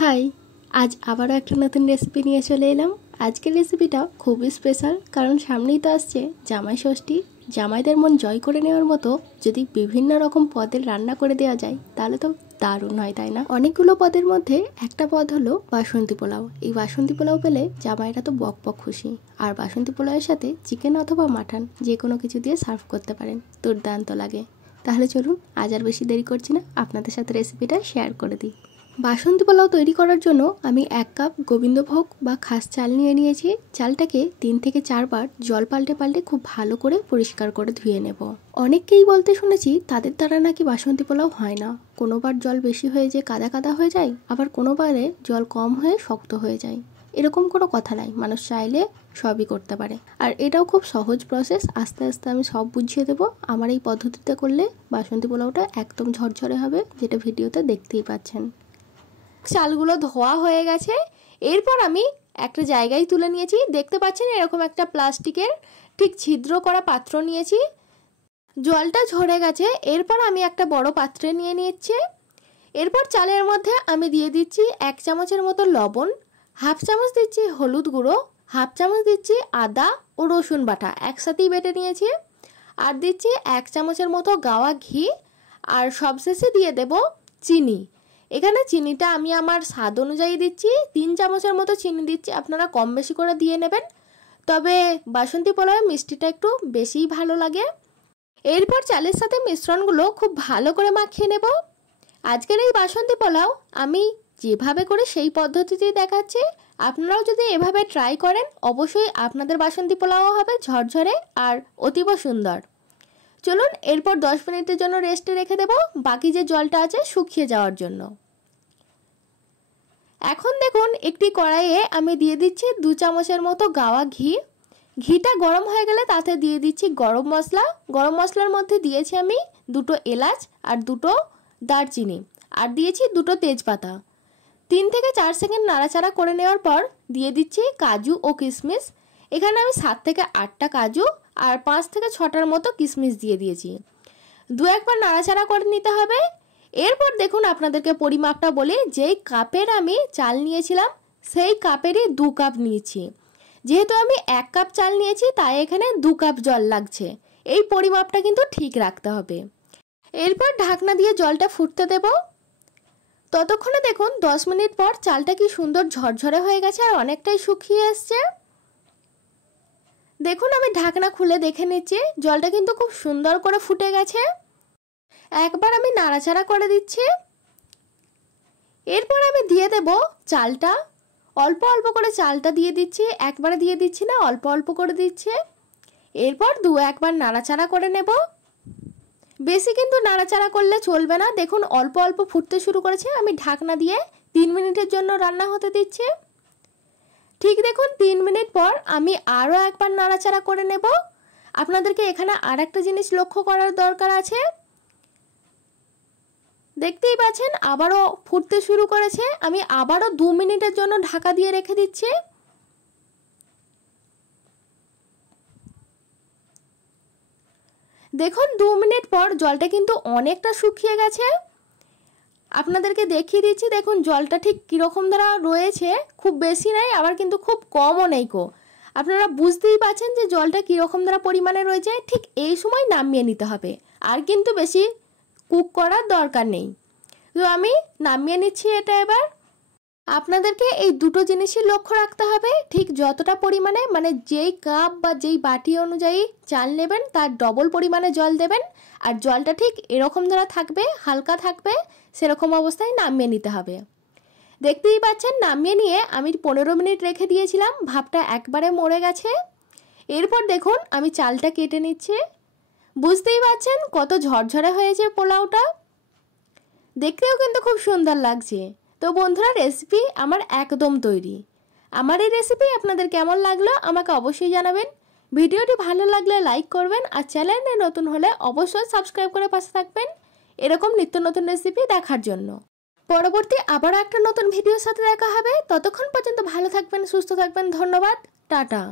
High, আজ আবারও একটা নতুন রেসিপি নিয়ে চলে এলাম। আজকের রেসিপিটা খুবই স্পেশাল, কারণ সামনেই তো আসছে জামাই ষষ্ঠী। জামাইদের মন জয় করে নেওয়ার মতো যদি বিভিন্ন রকম পদের রান্না করে দেওয়া যায় তাহলে তো দারুণ হয়, তাই না? অনেকগুলো পদের মধ্যে একটা পদ হলো বাসন্তী পোলাও। এই বাসন্তী পোলাও পেলে জামাইরা তো বক বক খুশি। আর বাসন্তী পোলাওয়ের সাথে চিকেন অথবা মাটন যে কোনো কিছু দিয়ে সার্ভ করতে পারেন, দুর্দান্ত লাগে। তাহলে চলুন আজ আর বেশি দেরি করছি না, আপনাদের সাথে রেসিপিটা শেয়ার করে দিই। বাসন্তী পোলাও তৈরি করার জন্য আমি 1 কাপ গোবিন্দভোগ বা খাস চাল নিয়ে নিয়েছি। চালটাকে 3 থেকে 4 বার জল পাল্টে পাল্টে খুব ভালো করে পরিষ্কার করে ধুয়ে নেব। অনেককেই বলতে শুনেছি তাদের দ্বারা নাকি বাসন্তী পোলাও হয় না। কোনোবার জল বেশি হয়ে যে কাদা কাদা হয়ে যায়, আবার কোনোবারে জল কম হয়ে শক্ত হয়ে যায়। এরকম কোনো কথা নাই, মানুষ চাইলে সবই করতে পারে। আর এটাও খুব সহজ প্রসেস, আস্তে আস্তে আমি সব বুঝিয়ে দেবো। আমার এই পদ্ধতিতে করলে বাসন্তী পোলাওটা একদম ঝরঝরে হবে, যেটা ভিডিওতে দেখতেই পাচ্ছেন। চালগুলো ধোয়া হয়ে গেছে। এরপর আমি একটা জায়গায় তুলে নিয়েছি, দেখতে পাচ্ছেন এরকম একটা প্লাস্টিকের ঠিক ছিদ্র করা পাত্র নিয়েছি। জলটা ঝরে গেছে। এরপর আমি একটা বড় পাত্রে নিয়ে নিচ্ছি। এরপর চালের মধ্যে আমি দিয়ে দিচ্ছি 1 চামচের মতো লবণ, হাফ চামচ দিচ্ছি হলুদ গুঁড়ো, হাফ চামচ দিচ্ছি আদা ও রসুন বাটা একসাথেই বেটে নিয়েছি, আর দিচ্ছি 1 চামচের মতো গাওয়া ঘি, আর সবশেষে দিয়ে দেব চিনি। এখানে চিনিটা আমি আমার স্বাদ অনুযায়ী দিচ্ছি, 3 চামচের মতো চিনি দিচ্ছি, আপনারা কম বেশি করে দিয়ে নেবেন। তবে বাসন্তী পোলাওয়ে মিষ্টিটা একটু বেশিই ভালো লাগে। এরপর চালের সাথে মিশ্রণগুলো খুব ভালো করে মাখিয়ে নেব। আজকের এই বাসন্তী পোলাও আমি যেভাবে করে সেই পদ্ধতিতেই দেখাচ্ছি, আপনারাও যদি এভাবে ট্রাই করেন অবশ্যই আপনাদের বাসন্তী পোলাও হবে ঝরঝরে আর অতীব সুন্দর। চলুন এরপর 10 মিনিটের জন্য রেস্টে রেখে দেব, বাকি যে জলটা আছে শুকিয়ে যাওয়ার জন্য। এখন দেখুন একটি কড়াইয়ে আমি দিয়ে দিচ্ছি 2 চামচের মতো গাওয়া ঘি। ঘিটা গরম হয়ে গেলে তাতে দিয়ে দিচ্ছি গরম মশলা। গরম মশলার মধ্যে দিয়েছি আমি 2টো এলাচ আর 2টো দারচিনি, আর দিয়েছি 2টো তেজপাতা। 3 থেকে 4 সেকেন্ড নাড়াচাড়া করে নেওয়ার পর দিয়ে দিচ্ছি কাজু ও কিশমিশ। এখানে আমি 7 থেকে 8টা কাজু আর 5 থেকে 6টার মতো কিশমিশ দিয়ে দিয়েছি। 2-1 বার নাড়াচাড়া করে নিতে হবে। এরপর দেখুন আপনাদেরকে পরিমাপটা বলি, যেই কাপের আমি চাল নিয়েছিলাম সেই কাপেরই 2 কাপ নিয়েছি। যেহেতু আমি 1 কাপ চাল নিয়েছি তাই এখানে 2 কাপ জল লাগছে। এই পরিমাপটা কিন্তু ঠিক রাখতে হবে। এরপর ঢাকনা দিয়ে জলটা ফুটতে দেব। ততক্ষণে দেখুন 10 মিনিট পর চালটা কি সুন্দর ঝরঝরে হয়ে গেছে আর অনেকটাই শুকিয়ে এসছে। দেখুন আমি ঢাকনা খুলে দেখে নিচ্ছি, জলটা কিন্তু খুব সুন্দর করে ফুটে গেছে। একবার আমি নাড়াচাড়া করে দিচ্ছি। এরপর আমি দিয়ে দেব চালটা। অল্প অল্প করে চালটা দিয়ে দিচ্ছি, একবারে দিয়ে দিচ্ছি না, অল্প অল্প করে দিচ্ছি। এরপর 2-1 বার নাড়াচাড়া করে নেব। বেশি কিন্তু নাড়াচাড়া করলে চলবে না। দেখুন অল্প অল্প ফুটতে শুরু করেছে। আমি ঢাকনা দিয়ে 3 মিনিটের জন্য রান্না হতে দিচ্ছি। ঠিক দেখুন 3 মিনিট পর আমি আরও একবার নাড়াচাড়া করে নেব। আপনাদেরকে এখানে আর একটা জিনিস লক্ষ্য করার দরকার আছে। দেখতেই পাচ্ছেন আবারও ফুটতে শুরু করেছে। আমি আবারও 2 মিনিটের জন্য ঢাকা দিয়ে রেখে দিচ্ছি। দেখুন 2 মিনিট পর জলটা কিন্তু অনেকটা শুকিয়ে গেছে। আপনাদেরকে দেখিয়ে দিচ্ছি, দেখুন জলটা ঠিক কীরকম ধারা রয়েছে, খুব বেশি নাই আবার কিন্তু খুব কমও নেই কো। আপনারা বুঝতেই পারছেন যে জলটা কীরকম ধারা পরিমাণে রয়েছে। ঠিক এই সময় নামিয়ে নিতে হবে, আর কিন্তু বেশি কুক করার দরকার নেই। তো আমি নামিয়ে নিচ্ছি এটা। এবার আপনাদেরকে এই দুটো জিনিসই লক্ষ্য রাখতে হবে, ঠিক যতটা পরিমাণে মানে যেই কাপ বা যেই বাটি অনুযায়ী চাল নেবেন তার ডবল পরিমাণে জল দেবেন। আর জলটা ঠিক এরকম ধরা থাকবে, হালকা থাকবে, সেরকম অবস্থায় নামিয়ে নিতে হবে। দেখতেই পাচ্ছেন নামিয়ে নিয়ে আমি 15 মিনিট রেখে দিয়েছিলাম, ভাপটা একবারে মরে গেছে। এরপর দেখুন আমি চালটা কেটে নিচ্ছি। বুঝতেই পাচ্ছেন কত ঝরঝরে হয়েছে পোলাওটা, দেখতেও কিন্তু খুব সুন্দর লাগছে। তো বন্ধুরা রেসিপি আমার একদম তৈরি। আমার এই রেসিপি আপনাদের কেমন লাগলো আমাকে অবশ্যই জানাবেন। ভিডিওটি ভালো লাগলে লাইক করবেন, আর চ্যানেলে নতুন হলে অবশ্যই সাবস্ক্রাইব করে পাশে থাকবেন এরকম নিত্য নতুন রেসিপি দেখার জন্য। পরবর্তী আবারও একটা নতুন ভিডিওর সাথে দেখা হবে। ততক্ষণ পর্যন্ত ভালো থাকবেন, সুস্থ থাকবেন। ধন্যবাদ, টাটা।